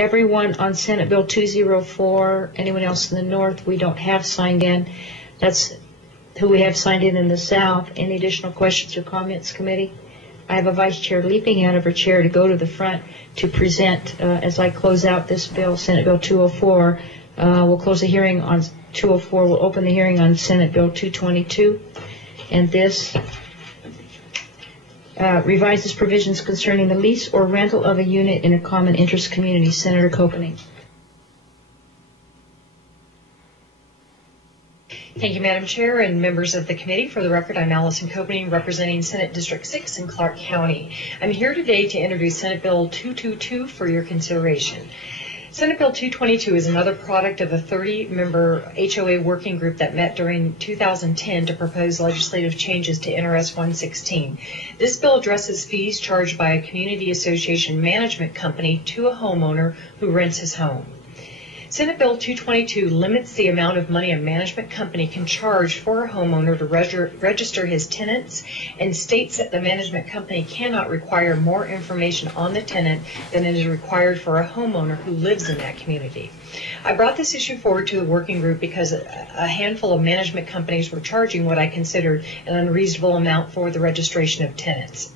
everyone on Senate Bill 204, anyone else in the north, we don't have signed in. That's who we have signed in the south. Any additional questions or comments, committee? I have a vice chair leaping out of her chair to go to the front to present as I close out this bill, Senate Bill 204. We'll close the hearing on 204. We'll open the hearing on Senate Bill 222. And this revises provisions concerning the lease or rental of a unit in a common interest community. Senator Copening. Thank you, Madam Chair and members of the committee. For the record, I'm Allison Copening, representing Senate District 6 in Clark County. I'm here today to introduce Senate Bill 222 for your consideration. Senate Bill 222 is another product of a 30-member HOA working group that met during 2010 to propose legislative changes to NRS 116. This bill addresses fees charged by a community association management company to a homeowner who rents his home. Senate Bill 222 limits the amount of money a management company can charge for a homeowner to register his tenants and states that the management company cannot require more information on the tenant than is required for a homeowner who lives in that community. I brought this issue forward to the working group because a handful of management companies were charging what I considered an unreasonable amount for the registration of tenants.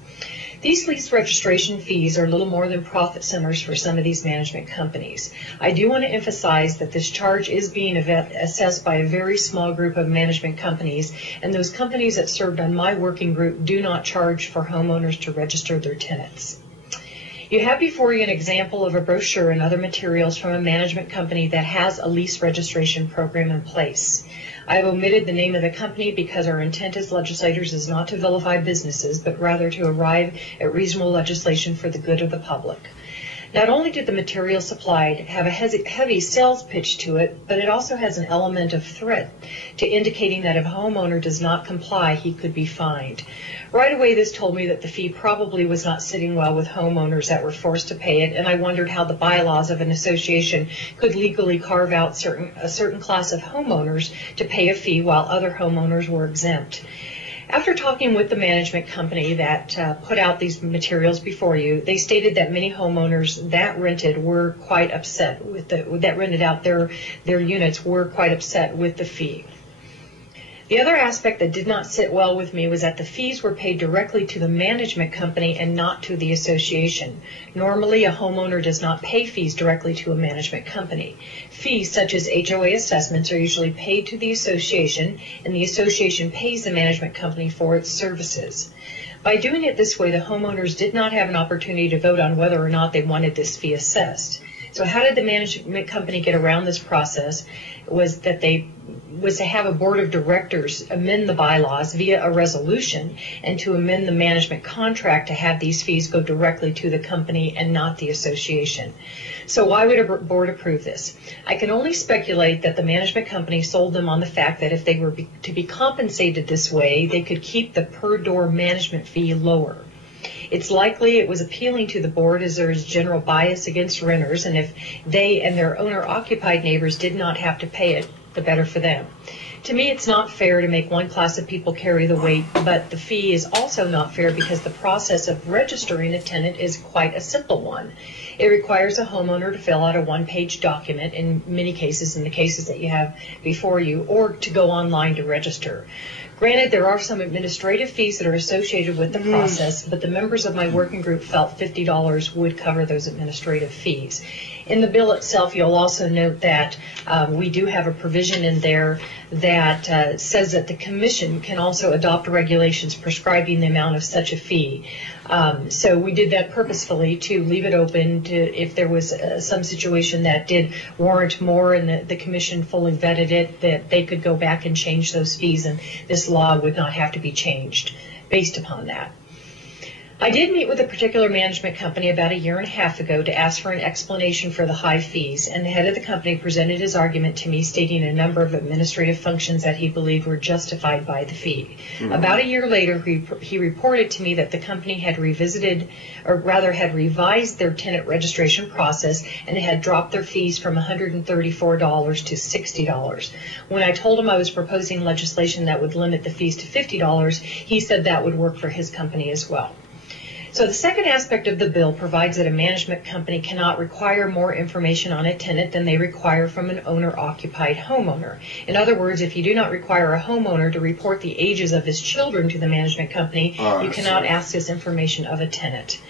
These lease registration fees are little more than profit centers for some of these management companies. I do want to emphasize that this charge is being assessed by a very small group of management companies, and those companies that served on my working group do not charge for homeowners to register their tenants. You have before you an example of a brochure and other materials from a management company that has a lease registration program in place. I have omitted the name of the company because our intent as legislators is not to vilify businesses, but rather to arrive at reasonable legislation for the good of the public. Not only did the material supplied have a heavy sales pitch to it, but it also has an element of threat to indicating that if a homeowner does not comply, he could be fined. Right away, this told me that the fee probably was not sitting well with homeowners that were forced to pay it, and I wondered how the bylaws of an association could legally carve out a certain class of homeowners to pay a fee while other homeowners were exempt. After talking with the management company that put out these materials before you, they stated that many homeowners that rented were quite upset with that rented out their units were quite upset with the fee. The other aspect that did not sit well with me was that the fees were paid directly to the management company and not to the association. Normally, a homeowner does not pay fees directly to a management company. Fees such as HOA assessments are usually paid to the association, and the association pays the management company for its services. By doing it this way, the homeowners did not have an opportunity to vote on whether or not they wanted this fee assessed. So how did the management company get around this process? Was to have a board of directors amend the bylaws via a resolution and to amend the management contract to have these fees go directly to the company and not the association. So why would a board approve this? I can only speculate that the management company sold them on the fact that if they were to be compensated this way, they could keep the per door management fee lower. It's likely it was appealing to the board as there is general bias against renters, and if they and their owner-occupied neighbors did not have to pay it, the better for them. To me, it's not fair to make one class of people carry the weight, but the fee is also not fair because the process of registering a tenant is quite a simple one. It requires a homeowner to fill out a one-page document in many cases, in the cases that you have before you, or to go online to register. Granted, there are some administrative fees that are associated with the process, but the members of my working group felt $50 would cover those administrative fees. In the bill itself, you'll also note that we do have a provision in there that says that the commission can also adopt regulations prescribing the amount of such a fee. So we did that purposefully to leave it open to if there was some situation that did warrant more and the commission fully vetted it, that they could go back and change those fees, and this law would not have to be changed based upon that. I did meet with a particular management company about a year and a half ago to ask for an explanation for the high fees, and the head of the company presented his argument to me, stating a number of administrative functions that he believed were justified by the fee. About a year later, he reported to me that the company had revisited, or rather had revised their tenant registration process and had dropped their fees from $134 to $60. When I told him I was proposing legislation that would limit the fees to $50, he said that would work for his company as well. So the second aspect of the bill provides that a management company cannot require more information on a tenant than they require from an owner-occupied homeowner. In other words, if you do not require a homeowner to report the ages of his children to the management company, you cannot ask this information of a tenant.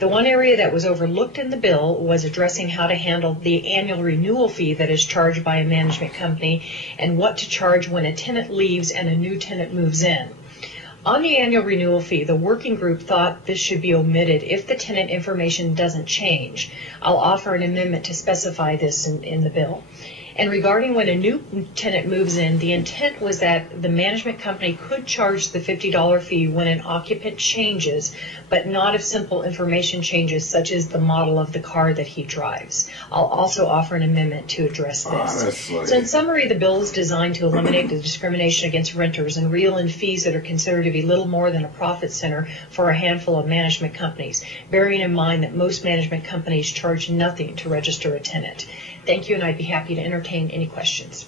The one area that was overlooked in the bill was addressing how to handle the annual renewal fee that is charged by a management company and what to charge when a tenant leaves and a new tenant moves in. On the annual renewal fee, the working group thought this should be omitted if the tenant information doesn't change. I'll offer an amendment to specify this in the bill. And regarding when a new tenant moves in, the intent was that the management company could charge the $50 fee when an occupant changes, but not if simple information changes, such as the model of the car that he drives. I'll also offer an amendment to address this. So in summary, the bill is designed to eliminate the discrimination against renters and reel in fees that are considered to be little more than a profit center for a handful of management companies, bearing in mind that most management companies charge nothing to register a tenant. Thank you, and I'd be happy to entertain any questions.